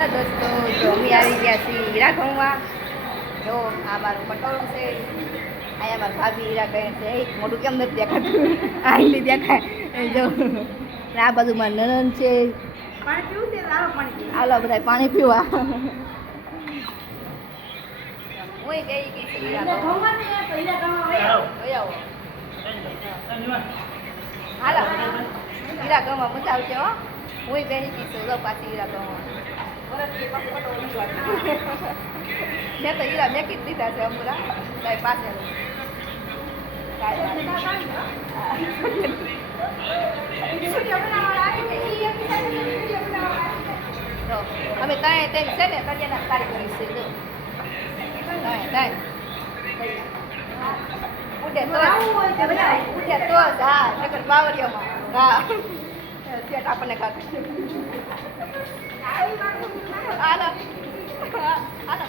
દોસ્તો જો અમે આવી ગયા છીએ હીરા ઘઉંમાં. જો આ મારું પટોળું છે, અહીંયા મારા ભાભી હીરા કહે છે મોટું કેમ નથી દેખાતું, અહીં દેખાય જો. આ બધું મારા નણંદ છે. પાણી પીવું છે? હાલો બધા પાણી પીવા. હું ગઈ ગઈ છું હીરા ઘઉંમાં. હાલો હીરા ઘઉંમાં મજા આવશે હો. હું ગઈ ગઈ છું પાછી હીરા ઘઉંમાં. મેં તો હીરા મેકી જ દીધા છે અમુરા તારી પાસે. અમે ત્યાં છે ને કન્યાના કારીગરી છે જો ત્યાં ઉડે તો જ હા નગર બાવરિયામાં હા સેટ આપણને કાઢે. હાલો હાલો